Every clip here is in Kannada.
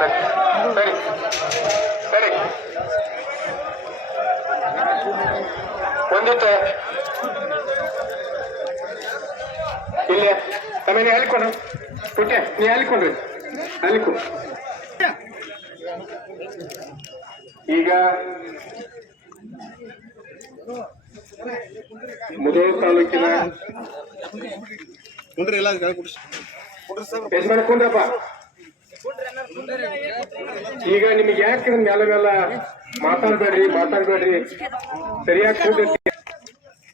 ಸರಿ ಸರಿ ಒಂದಿತ್ತು ಇಲ್ಲಿ ತಮ್ಮನೆ ಅಲ್ಲಿಕೊಂಡು ಪುಟ್ಯ ನೀ ಅಲ್ಲಿಕೊಂಡ್ರಿ ಅಲ್ಲಿಕೊ. ಈಗ ಮುಧೋಳ ತಾಲೂಕಿನ ಯಜಮಾನ ಕುಂದ್ರಪ್ಪ, ಈಗ ನಿಮಗೆ ಯಾಕೆ ಮ್ಯಾಲ ಮ್ಯಾಲ ಮಾತಾಡ್ಬೇಡ್ರಿ ಸರಿಯಾಗಿ ಕೂಡಿರ್ತೀವಿ.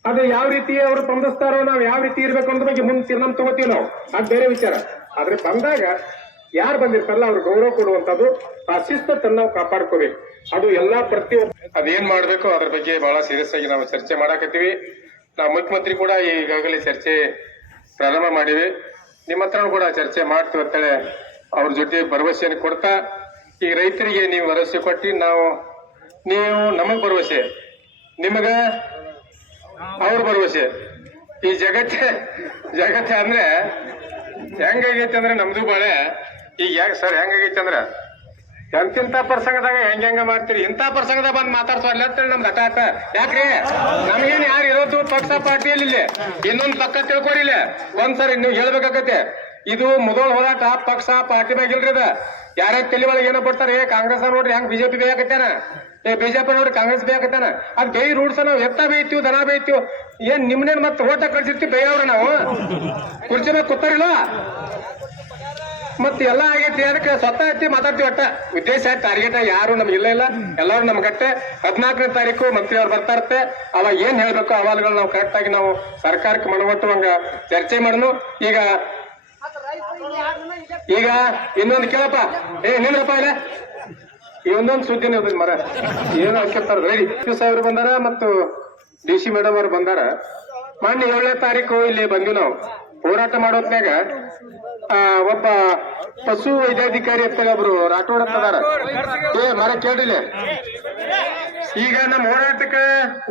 ಅದು ಯಾವ ರೀತಿ ಅವ್ರು ಸ್ಪಂದಿಸ್ತಾರೋ ನಾವ್ ಯಾವ ರೀತಿ ಇರ್ಬೇಕು ಅನ್ನೋದ್ರ ಬಗ್ಗೆ ಮುಂದೆ ನಮ್ ತಗೋತೀವಿ ನಾವು, ಅದು ಬೇರೆ ವಿಚಾರ. ಆದ್ರೆ ಬಂದಾಗ ಯಾರು ಬಂದಿರ್ತಾರಲ್ಲ ಅವ್ರು ಗೌರವ ಕೊಡುವಂತದ್ದು, ಆ ಶಿಸ್ತನ್ನು ನಾವು ಕಾಪಾಡ್ಕೋಬೇಕು. ಅದು ಎಲ್ಲಾ ಪ್ರತಿಯೊಬ್ಬ ಅದೇನ್ ಮಾಡ್ಬೇಕು ಅದ್ರ ಬಗ್ಗೆ ಬಹಳ ಸೀರಿಯಸ್ ಆಗಿ ನಾವು ಚರ್ಚೆ ಮಾಡಾಕತ್ತೀವಿ. ನಾವು ಮುಖ್ಯಮಂತ್ರಿ ಕೂಡ ಈಗಾಗಲೇ ಚರ್ಚೆ ಪ್ರಾರಂಭ ಮಾಡಿವಿ. ನಿಮ್ಮ ಹತ್ರ ಕೂಡ ಚರ್ಚೆ ಮಾಡ್ತೀವಿ ಅಂತೇಳಿ ಅವ್ರ ಜೊತೆ ಭರವಸೆಯನ್ನು ಕೊಡ್ತಾ, ಈ ರೈತರಿಗೆ ನೀವು ಭರವಸೆ ಕೊಟ್ಟು ನೀವು ನಮಗ್ ಭರವಸೆ, ನಿಮಗ ಅವ್ರ ಭರವಸೆ. ಈ ಜಗತ್ತೆ ಅಂದ್ರೆ ಹೆಂಗಾಗೈತಿ ಅಂದ್ರೆ ನಮ್ದು ಬಾಳೆ ಈಗ ಸರ್ ಹೆಂಗಾಗೈತಿ ಅಂದ್ರ ಎಂತಿಂತ ಪ್ರಸಂಗದಾಗ ಹೆಂಗ ಮಾಡ್ತೀರಿ, ಇಂಥ ಪ್ರಸಂಗದಾಗ ಬಂದ್ ಮಾತಾಡ್ಸಲ್ಲ ಅಂತೇಳಿ ನಮ್ದು ಹಠ. ಯಾಕ್ರಿ ನಮ್ಗೇನ್ ಯಾರು ಇರೋದು ಪಕ್ಷ ಪಾರ್ಟಿಯಲ್ಲಿ ಇಲ್ಲಿ ಇನ್ನೊಂದ್ ಪಕ್ಕ ತಿಳ್ಕೊರಿಲ್ಲ. ಒಂದ್ಸರಿ ನೀವು ಹೇಳ್ಬೇಕಾಗತ್ತೆ, ಇದು ಮೊದಲು ಹೋರಾಟ ಪಕ್ಷ ಪಾರ್ಟಿ ಮ್ಯಾಗಿಲ್ರಿ. ಅದ ಯಾರ್ಯಾರ ತಲೆ ಒಳಗೆ ಏನೋ ಬರ್ತಾರೆ, ಕಾಂಗ್ರೆಸ್ ನೋಡ್ರಿ ಹೆಂಗ್ ಬಿಜೆಪಿ ಬೇಕತ್ತೇನ, ಬಿಜೆಪಿ ನೋಡ್ರಿ ಕಾಂಗ್ರೆಸ್ ಬೇಕತ್ತೇನ. ಅದ್ ಬೈ ರೂಢ್ಸ ನಾವು ಎತ್ತ ಬೇಯ್ತೀವಿ, ದನ ಬೇಯ್ತೀವಿ. ಏನ್ ನಿಮ್ನೇನ್ ಮತ್ತೆ ಓಟ ಕಳ್ಸಿರ್ತೀವಿ ಬೈಯವ್ರ ನಾವು ಕುರ್ಚಿ ಮ್ಯಾಗ ಕೂತಾರಿಲ್ಲ. ಮತ್ ಎಲ್ಲಾ ಆಗೈತಿ, ಅದಕ್ಕೆ ಸ್ವತಃ ಎತ್ತಿ ಮಾತಾಡ್ತೀವಿ. ಒಟ್ಟ ಉದ್ದೇಶ ಟಾರ್ಗೆಟ್ ಯಾರು ನಮ್ಗೆ ಇಲ್ಲ ಎಲ್ಲರೂ ನಮ್ಗಟ್ಟೆ 14ನೇ ತಾರೀಕು ಮಂತ್ರಿ ಅವ್ರು ಬರ್ತಾ ಇರುತ್ತೆ. ಅವಾಗ ಏನ್ ಹೇಳ್ಬೇಕು ಅಹವಾಲುಗಳು ನಾವು ಕರೆಕ್ಟ್ ಆಗಿ ನಾವು ಸರ್ಕಾರಕ್ಕೆ ಮನವಟ್ಟುವಂಗ ಚರ್ಚೆ ಮಾಡೋಣ. ಈಗ ಇನ್ನೊಂದು ಕೇಳಪ್ಪ, ನಿಂದ್ರಪ್ಪ ಇಲ್ಲ ಈ ಒಂದೊಂದು ಸುದ್ದಿನ ಮರ ಏನು ಹಾಕಿರ್ತಾರ. ರೆಡಿ ಸಾಹೇಬ್ರು ಬಂದಾರ ಮತ್ತು DC ಮೇಡಮ್ ಅವ್ರು ಬಂದಾರ. ಮೊನ್ನೆ 7ನೇ ತಾರೀಕು ಇಲ್ಲಿ ಬಂದ್ವಿ ನಾವು ಹೋರಾಟ ಮಾಡೋತ್ನಾಗ. ಒಬ್ಬ ಪಶು ವೈದ್ಯಾಧಿಕಾರಿ ಅಂತ ಒಬ್ರು ರಾಠೋಡ್ ಅಂತದಾರ. ಮರ ಕೇಳಿಲ್ಲ. ಈಗ ನಮ್ಮ ಹೋರಾಟಕ್ಕೆ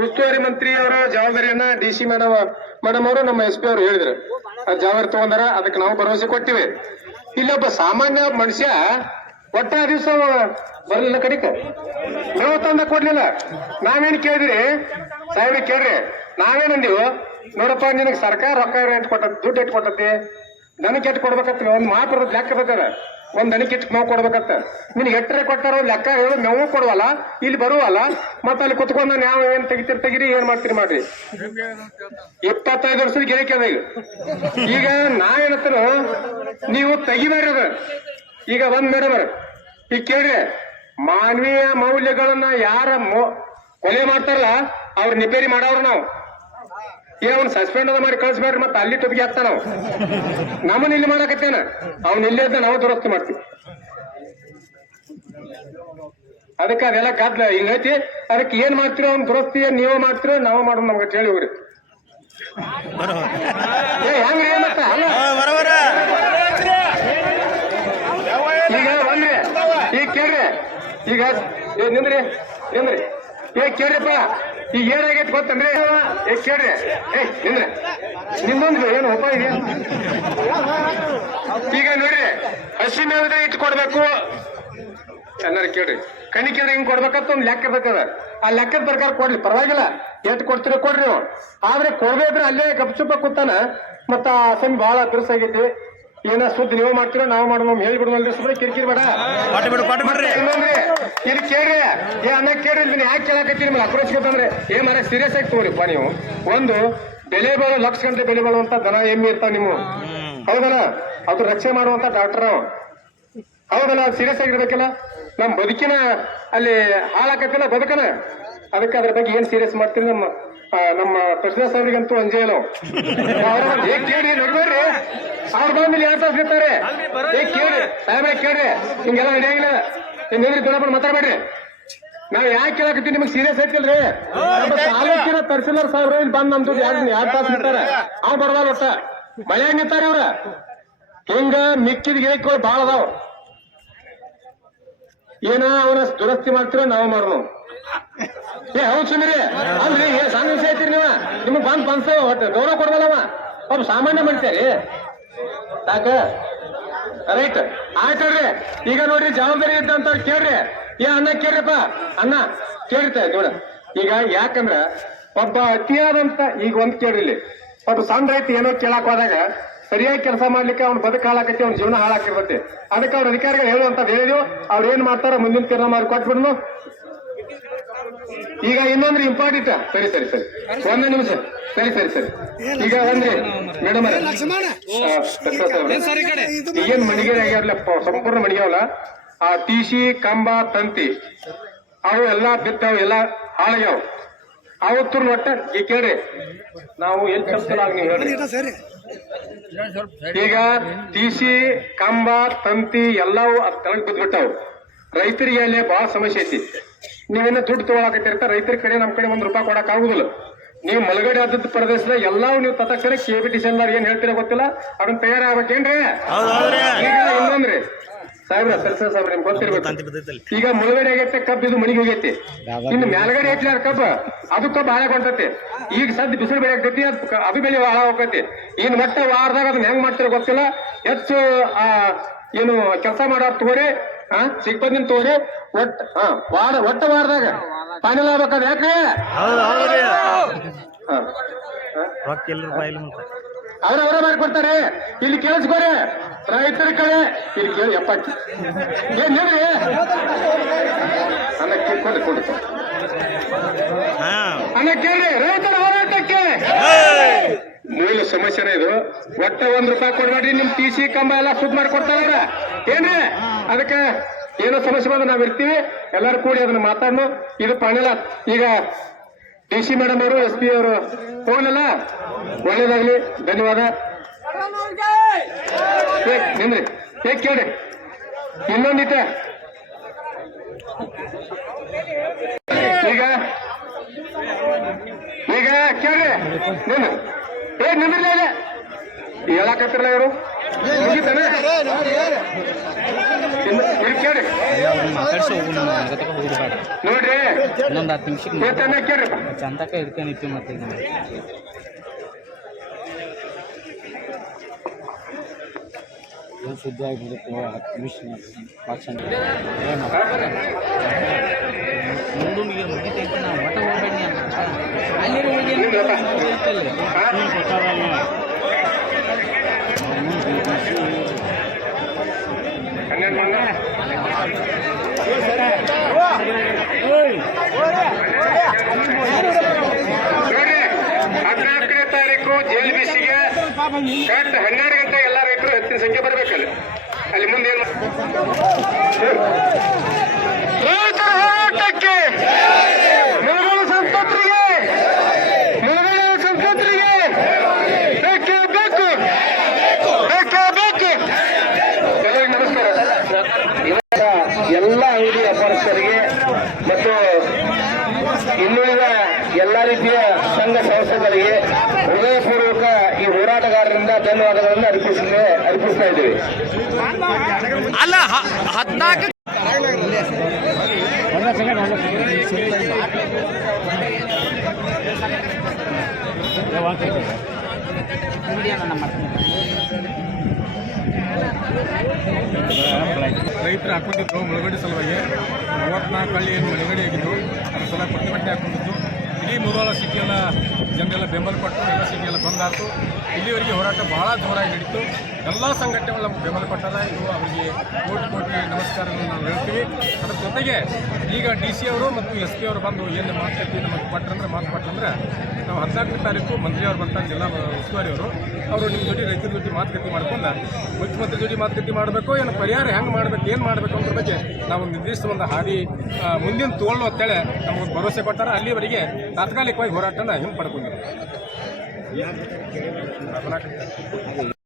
ಉಸ್ತುವಾರಿ ಮಂತ್ರಿ ಅವರ ಜವಾಬ್ದಾರಿಯನ್ನ DC ಮೇಡಮ್ ಅವರು ನಮ್ಮ SP ಅವರು ಹೇಳಿದ್ರು, ಆ ಜವಾಬ್ದಾರಿ ತಗೊಂಡಾರ. ಅದಕ್ಕೆ ನಾವು ಭರವಸೆ ಕೊಟ್ಟಿವಿ. ಇಲ್ಲೊಬ್ಬ ಸಾಮಾನ್ಯ ಮನುಷ್ಯ ಒಟ್ಟ ದಿವಸ ಬರ್ಲಿಲ್ಲ, ಕಡಿಕ ಮೇವು ತಂದ ಕೊಡ್ಲಿಲ್ಲ. ನಾವೇನ್ ಕೇಳಿದ್ರಿ ಸಾಹೇಬ್ರಿ ಕೇಳ್ರಿ, ನಾವೇನಂದೀವು, ನೋಡಪ್ಪ ನಿನಗೆ ಸರ್ಕಾರ ರೊಕ್ಕ ದುಡ್ಡು ಎಟ್ಟು ಕೊಟ್ಟತಿ, ದನಕ್ಕೆ ಎಟ್ಟು ಕೊಡ್ಬೇಕತ್ತ. ಒಂದ್ ಮಾತ್ರ ಲೆಕ್ಕ ಬೇಕಾರ, ಒಂದ್ ದನಕ್ಕೆ ಎಟ್ಟು ಮೇವು ಕೊಡ್ಬೇಕತ್ತ. ನಿನ್ಗೆ ಎಟ್ಟರೆ ಕೊಟ್ಟಾರ ಲೆಕ್ಕ ಹೇಳಿ ಮೇವು ಕೊಡುವಲ್ಲ, ಇಲ್ಲಿ ಬರುವಲ್ಲ, ಮತ್ತ ಅಲ್ಲಿ ಕುತ್ಕೊಂಡ ನಾವು ಏನ್ ತೆಗಿರಿ ಏನ್ ಮಾಡ್ತೀರಿ ಮಾಡ್ರಿ. 25 ವರ್ಷದ ಗಿರಕಿ ಅದ ಈಗ ನಾವೇನತ್ತ ನೀವು ತೆಗಿಬೇಡ್ರಿ ಅದ. ಈಗ ಒಂದ್ ಮೇಡಮ್ ಈಗ ಕೇಳ್ರಿ, ಮಾನವೀಯ ಮೌಲ್ಯಗಳನ್ನ ಯಾರ ಕೊಲೆ ಮಾಡ್ತಾರಲ್ಲ ಅವ್ರ ನಿಪೇರಿ ಮಾಡವ್ರು ನಾವು. ಅವ್ನ ಸಸ್ಪೆಂಡ್ ಅದ ಮಾಡಿ ಕಳಿಸ್ಬೇಡ್ರಿ, ಮತ್ತೆ ಅಲ್ಲಿ ಟೊಪಿಗೆ ಹಾಕ್ತಾನ ನಾವು. ನಮ್ಮನ್ನ ಇಲ್ಲಿ ಮಾಡಕತ್ತೇನ, ಅವ್ನ ಇಲ್ಲೇ ಇದ್ದ ನಾವು ದುರಸ್ತಿ ಮಾಡ್ತೀವಿ. ಅದಕ್ಕೆ ಅದೆಲ್ಲ ಗದ್ಲ ಹಿಂಗೈತಿ. ಅದಕ್ಕೆ ಏನ್ ಮಾಡ್ತೀರೋ ಅವ್ನ ದುರಸ್ತಿ ನೀವು ಮಾಡ್ತೀರೋ ನಾವು ಮಾಡೋದು ನಮ್ಗೆ ಹೇಳಿ ಹೋಗ್ರಿ. ಹೆಂಗ್ರಿ ಮತ್ತ ಅಲ್ಲ ಈಗ ಬಂದ್ರಿ ಈಗ ಕೇಳ್ರಿ, ಈಗ ನಿಂದ್ರಿ ಕೇಳ್ರಿಪ್ಪ. ಈಗ ಏನಾಗೈತಿ ಗೊತ್ತನ್ರಿ, ಕೇಳ್ರಿ ನಿಂದ್ರಿ ನಿಮ್ಮೊಂದು ಏನು ಉಪಾಯ ಇದೆಯಾ? ಈಗ ನೋಡ್ರಿ, ಹಸಿ ಮೇವದ ಇಟ್ಟು ಕೊಡ್ಬೇಕು ಎಲ್ಲಾರು ಕೇಳ್ರಿ. ಕಣಿಕೆದ್ರೆ ಹಿಂಗ್ ಕೊಡ್ಬೇಕಂತ ಒಂದ್ ಲೆಕ್ಕ ಇರ್ತದ. ಆ ಲೆಕ್ಕದ ಪ್ರಕಾರ ಕೊಡ್ಲಿ, ಪರವಾಗಿಲ್ಲ. ಎಷ್ಟು ಕೊಡ್ತೀರ ಕೊಡ್ರಿ ನೀವು. ಆದ್ರೆ ಕೊಡ್ಬೇಕ್ರೆ ಅಲ್ಲೇ ಗಪ್ಚುಪ್ಪ ಕೂತಾನ. ಮತ್ತ ಅಸಮಿ ಬಹಳ ದುರಸಾಗೈತಿ. ಏನ ಸುದ್ದಿ ನೀವು ಮಾಡ್ತೀರೋ ನಾವು ಮಾಡೋಣ ಹೇಳ್ಬಿಡುವಲ್ರಿ. ಸುಮ್ಮನೆ ಕಿರಿಕಿರಿ ಬೇಡ. ಇನ್ನೊಂದ್ರಿ ಇಲ್ಲಿ ಕೇಳ್ರಿ, ಅನ್ನ ಕೇಳ್ರಿ, ಇಲ್ಲಿ ಯಾಕೆ ಕೇಳಾಕತ್ತೀರಿ? ನಿಮ್ಗೆ ಅಕ್ರೋಚ್ಬೇಕಂದ್ರೆ ಮರ ಸೀರಿಯಸ್ ಆಗಿ ತಗೋರಿಪ್ಪ ನೀವು. ಒಂದು ಬೆಲೆ ಬಾಳು ಲಕ್ಷ ಗಂಟೆ ಬೆಲೆ ಬಾಳುವಂತ ದನ ಎಮ್ಮೆ ಇರ್ತಾವ ನೀವು, ಹೌದಲ್ಲ? ಅದು ರಕ್ಷಣೆ ಮಾಡುವಂತ ಡಾಕ್ಟರ್ ನಾವು, ಹೌದಲ್ಲ? ಸೀರಿಯಸ್ ಆಗಿರ್ಬೇಕಲ್ಲ. ನಮ್ ಬದುಕಿನ ಅಲ್ಲಿ ಹಾಳಾಕತ್ತಿಲ್ಲ ಬದುಕನ. ಅದಕ್ಕೆ ಅದ್ರ ಬಗ್ಗೆ ಏನ್ ಸೀರಿಯಸ್ ಮಾಡ್ತೀವಿ. ನಮ್ಮ ಪ್ರೆಸಿಡೆಂಟ್ ಸಾಹೇಬ್ರಿಗಂತೂ ಅಂಜೇ ನಾವು ಕೇಳಿ ನೋಡ್ಬೇಡ್ರಿ. ಅವ್ರು ಬಂದ್ಮೇಲೆ 2 ತಾಸು ಇರ್ತಾರೆ. ಕೇಳ್ರಿ ಸಾಹೇಬ್ರೆ ಕೇಳ್ರಿ, ಹಿಂಗೆಲ್ಲ ನಡೆಯಾಗಿಲ್ಲ. ನಿಮ್ಗೆ ದೊಡ್ಡ ಮಾತಾಡ್ಬೇಡ್ರಿ. ನಾವ್ ಯಾಕೆ ಕೇಳಾಕತ್ತೀವಿ, ನಿಮ್ಗೆ ಸೀರಿಯಸ್ ಐತಿಲ್ರಿ? ತಾಲೂಕಿನ ತಹಸೀಲ್ದಾರ್ ಸಾಹೇಬ್ರು ಇಲ್ಲಿ ಬಂದ್ ನಮ್ದು 2 ತಾಸು ಇರ್ತಾರೆ. ಅವ್ರು ಬರಲ್ಲ. ಒಟ್ಟ ಮಳೆ ನಿಂತಾರ ಅವ್ರ. ಹಿಂಗ ಮಿಕ್ಕಿದ ಗಿಡಗಳು ಬಾಳ ಅದಾವ. ಏನ ಅವನ ದುರಸ್ತಿ ಮಾಡ್ತೀರ ನಾವು ಮಾಡೋಣ. ಹೌದ್ ಸುಮ್ರಿ ಅಲ್ರಿ, ಸಣ್ಣ ವಿಷಯ ಐತಿರಿ ನೀವ. ನಿಮಗ್ ಬಂದ್ ಒಟ್ಟು ಗೌರವ ಕೊಡ್ಬಲ್ಲವ. ಅವ್ರು ಸಾಮಾನ್ಯ ಮಾಡ್ತೀರಿ ಸಾಕ. ರೈಟ್ ಆಯ್ತಲ್ರಿ. ಈಗ ನೋಡ್ರಿ ಜವಾಬ್ದಾರಿ ಇದ್ದಂತವ್ರು ಕೇಳ್ರಿ. ಅನ್ನ ಕೇಳ್ರಿಪ್ಪ, ಅನ್ನ ಕೇಳ್ತಾ ನೋಡ. ಈಗ ಯಾಕಂದ್ರ ಒಬ್ಬ ಅತಿಯಾದಂತ ಈಗ ಒಂದ್ ಕೇಳ್ರಿ, ಇಲ್ಲಿ ಒಬ್ಬ ಸಣ್ಣ ರೈತ ಏನೋ ಕೇಳಕ್ ಹೋದಾಗ ಸರಿಯಾಗಿ ಕೆಲಸ ಮಾಡ್ಲಿಕ್ಕೆ ಅವ್ನ ಬದುಕು ಹಾಳಾಕತಿ, ಅವ್ನ ಜೀವನ ಹಾಳಾಕಿರ್ತೈತಿ. ಅದಕ್ಕೆ ಅವ್ರ ಅಧಿಕಾರಿಗಳು ಹೇಳುವಂತದ್ದು ಹೇಳಿದ್ವು, ಅವ್ರ ಏನ್ ಮಾಡ್ತಾರ ಮುಂದಿನ ತೀರ್ಮಾನ ಕೊಟ್ಬಿಡ್ನು. ಈಗ ಇನ್ನೊಂದ್ರಿ ಇಂಪಾರ್ಟೆಂಟ್. ಸರಿ ಸರಿ ಸರಿ ಒಂದೇ ನಿಮಿಷ. ಸರಿ ಸರಿ ಸರಿ ಈಗ ಒಂದ್ರಿ ಮೇಡಮ್ ಈಗೇನ್ ಮಣಿಗೇರಿ ಆಗ್ಯಾರಲ್ಲ, ಸಂಪೂರ್ಣ ಮಣಿಗ್ಯಾವಲ್ಲ, ಆ ಟಿಸಿ ಕಂಬ ತಂತಿ ಅವು ಎಲ್ಲಾ ಬಿದ್ದಾವ್, ಎಲ್ಲಾ ಹಾಳಾಗ್ಯಾವ. ಅವತ್ತು ಒಟ್ಟ ಈ ಕೇಳ್ರಿ, ನಾವು ಎಲ್ಲಿ ತಪ್ಪಿಲ್ಲ ನೀವು ಹೇಳ್ರಿ. ಈಗ ಟಿಸಿ ಕಂಬ ತಂತಿ ಎಲ್ಲವೂ ತೆಳಗ್ ಬಿದ್ಬಿಟ್ಟಾವು. ರೈತರಿಗೆ ಅಲ್ಲೇ ಬಹಳ ಸಮಸ್ಯೆ ಐತಿ. ನೀವೇನ ದುಡ್ಡು ತಗೊಳಕತ್ತಿರ್ತ ರೈತರ ಕಡೆ ನಮ್ ಕಡೆ ₹1 ಕೊಡಕ್ ಆಗುದಿಲ್ಲ. ನೀವು ಮಲಗಡೆ ಆದದ್ದು ಪ್ರದೇಶದ ಎಲ್ಲವೂ ನೀವು ತಕ್ಷಣ KBTC ಏನ್ ಹೇಳ್ತೀರ ಗೊತ್ತಿಲ್ಲ, ಅದನ್ನ ತಯಾರಾಗಬೇಕೇನ್ರಿ? ಈಗ ಇನ್ನೊಂದ್ರಿ ಸಾಹೇಬ್ರ ಸರಸ ಸಾಹೇಬ್ರ ನಿಮ್ಗೆ ಗೊತ್ತಿರ್ಬೇಕು. ಈಗ ಮುಳುಗಡೆ ಆಗೈತೆ ಕಬ್ಬು, ಇದು ಮಣಿಗೆ ಹೋಗೈತಿ. ಇನ್ನು ಮೇಲ್ಗಡೆ ಐತ್ಲಿ ಕಬ್ಬ, ಅದು ಕಬ್ಬು ಹಾಳಾಗ್ ಹೊಂಟತಿ. ಈಗ ಸದ್ಯ ಬಿಸಿಲು ಬೆಳೆ ಆಗ್ತೈತಿ, ಅದು ಬೆಳೆ ಹಾಳ ಹೋಗತಿ. ಇನ್ ಮತ್ತೆ ವಾರದಾಗ ಅದನ್ನ ಹೆಂಗ್ ಮಾಡ್ತೀರ ಗೊತ್ತಿಲ್ಲ. ಹೆಚ್ಚು ಏನು ಕೆಲಸ ಮಾಡೋರ್ ತಗೋರಿ, ಸಿಗ್ಬಂದಿನ ತಗೋರಿ. ಒಟ್ಟ ವಾರದಾಗ ಫೈನಲ್ ಆಗ್ಬೇಕಾದ್ರೆ ಯಾಕ್ರಿ ಅವ್ರವರ ಮಾಡ್ಕೊಡ್ತಾರೆ. ಇಲ್ಲಿ ಕೇಳಿಸ್ಕೋರಿ ರೈತರ ಕಡೆ, ಇಲ್ಲಿ ಕೇಳಿ ಎಪ್ಪತ್ತು ಏನ್ ಹೇಳ್ರಿ ಅನ್ನ ಕೊಡ್ರಿ ಕೊಡ್ರಿ ಅನ್ನ ಕೇಳ್ರಿ. ರೈತರ ಹೋರಾಟಕ್ಕೆ ಮೂಲ ಸಮಸ್ಯೆನೇ ಇದು. ಒಟ್ಟ ₹1 ಕೊಡ್ಬೇಡ್ರಿ, ನಿಮ್ ಟಿಸಿ ಕಂಬ ಎಲ್ಲ ಸುದ್ ಮಾಡ್ಕೊಡ್ತಾರ ಏನ್ರಿ? ಅದಕ್ಕೆ ಏನೋ ಸಮಸ್ಯೆ ಬಂದ್ರೆ ನಾವ್ ಇರ್ತೀವಿ, ಎಲ್ಲರೂ ಕೂಡಿ ಅದನ್ನ ಮಾತಾಡೋಣ. ಇದು ಫೈನಲ್. ಈಗ DC ಮೇಡಮ್ ಅವರು SP ಅವರು ಹೋಗಲ್ಲ, ಒಳ್ಳೇದಾಗ್ಲಿ, ಧನ್ಯವಾದ. ನಿಂದ್ರಿ ಕೇಳ್ರಿ ಇನ್ನೊಂದಿಟ. ಈಗ ಈಗ ಕೇಳ್ರಿ ನಿಂದ್ರಿ ಹೇಳಕತ್ತಿರಲ್ಲ ಇವರು ಮುಗಿತಾನೆ. ಕೇಳ್ರಿ ನೋಡ್ರಿ ಇನ್ನೊಂದು 10 ನಿಮಿಷ ಕೇಳ್ರಿ ಚಂದಕ ಇರ್ತಾನಿತ್ತು. ಮತ್ತೆ ಸುದ್ದಿ ಆಗಿಬಿಡುತ್ತೆ 10 ನಿಮಿಷ ಮುಂದೆ ಮುಗಿತೈತೆ. ನಾವು ಒಟ್ಟ ಹೋಗ್ಬೇಡಿ ಅಂತ ಅಲ್ಲಿ ಹೋಗಿ ನೋಡ್ರಿ 14ನೇ ತಾರೀಕು JLBCಗೆ ಕರೆಕ್ಟ್ 12 ಗಂಟೆ ಎಲ್ಲ ರೈತರು ಹೆಚ್ಚಿನ ಸಂಖ್ಯೆ ಬರ್ಬೇಕಲ್ಲಿ. ಅಲ್ಲಿ ಮುಂದೆ ಏನು ರೈತರ ಹೋರಾಟಕ್ಕೆ ಮುಳುಗಡೆ ಸಂತತರಿಗೆ ಬೇಕೇ ಬೇಕು, ಬೇಕೇ ಬೇಕು. ಎಲ್ಲರಿಗೂ ನಮಸ್ಕಾರ. ಎಲ್ಲ ಅಂಗಡಿ ವ್ಯಾಪಾರಸ್ಥರಿಗೆ ಮತ್ತು ಇನ್ನುಳಿದ ಎಲ್ಲ ರೀತಿಯ ಸಂಘ ಸಂಸ್ಥೆಗಳಿಗೆ ಹೃದಯಪೂರ್ವಕ ಈ ಹೋರಾಟಗಾರರಿಂದ ಧನ್ಯವಾದಗಳನ್ನು ಅರ್ಪಿಸ್ತಾ ಇದ್ದೀವಿ. ಅಲ್ಲ 14 ರೈತರು ಹಾಕೊಂಡಿದ್ರು ಮುಳುಗಡೆ ಸಲುವಾಗಿ 34 ಹಳ್ಳಿ ಏನು ಮುಳುಗಡೆ ಆಗಿದ್ದು ಅದ್ರ ಸಲ ಪ್ರತಿಭಟನೆ ಹಾಕೊಂಡಿದ್ದು. ಇಡೀ ಮುಧೋಳ ಸಿಟಿಯೆಲ್ಲ ಜನರೆಲ್ಲ ಬೆಂಬಲ ಕೊಟ್ಟು ಎಲ್ಲ ಸಿಟಿಯೆಲ್ಲ ಬಂದಾಯ್ತು. ಇಲ್ಲಿವರೆಗೆ ಹೋರಾಟ ಭಾಳ ಜೋರಾಗಿ ನಡೀತು. ಎಲ್ಲ ಸಂಘಟನೆಗಳು ನಮ್ಗೆ ಬೆಂಬಲ ಕೊಟ್ಟಾರ. ಇದು ಅವರಿಗೆ ಕೋಟಿ ನಮಸ್ಕಾರಗಳನ್ನು ನಾವು ಹೇಳ್ತೀವಿ. ಅದ್ರ ಜೊತೆಗೆ ಈಗ DC ಅವರು ಮತ್ತು SP ಅವರು ಬಂದು ಏನು ಮಾತುಕತೆ ನಮಗೆ ಕೊಟ್ಟರಂದ್ರೆ ನಾವು 14ನೇ ತಾರೀಕು ಮಂತ್ರಿ ಅವ್ರು ಬರ್ತಾರೆ, ಜಿಲ್ಲಾ ಉಸ್ತುವಾರಿ ಅವರು ನಿಮ್ಮ ಜೊತೆ ರೈತರ ಜೊತೆ ಮಾತುಕತೆ ಮಾಡ್ಕೊಂಡು ಮುಖ್ಯಮಂತ್ರಿ ಜೊತೆ ಮಾತುಕತೆ ಮಾಡಬೇಕು, ಏನು ಪರಿಹಾರ ಹೆಂಗೆ ಮಾಡಬೇಕು, ಏನು ಮಾಡಬೇಕು ಅನ್ನೋದ್ರ ಬಗ್ಗೆ ನಾವು ನಿರ್ದಿಷ್ಟ ಒಂದು ಹಾದಿ ಮುಂದಿನ ತೋಳು ಅಂತೇಳಿ ನಮಗೊಂದು ಭರವಸೆ ಕೊಟ್ಟಾರ. ಅಲ್ಲಿವರೆಗೆ ತಾತ್ಕಾಲಿಕವಾಗಿ ಹೋರಾಟನ ಹಿಂಪಡ್ಕೊಂಡಿದ್ದೀವಿ.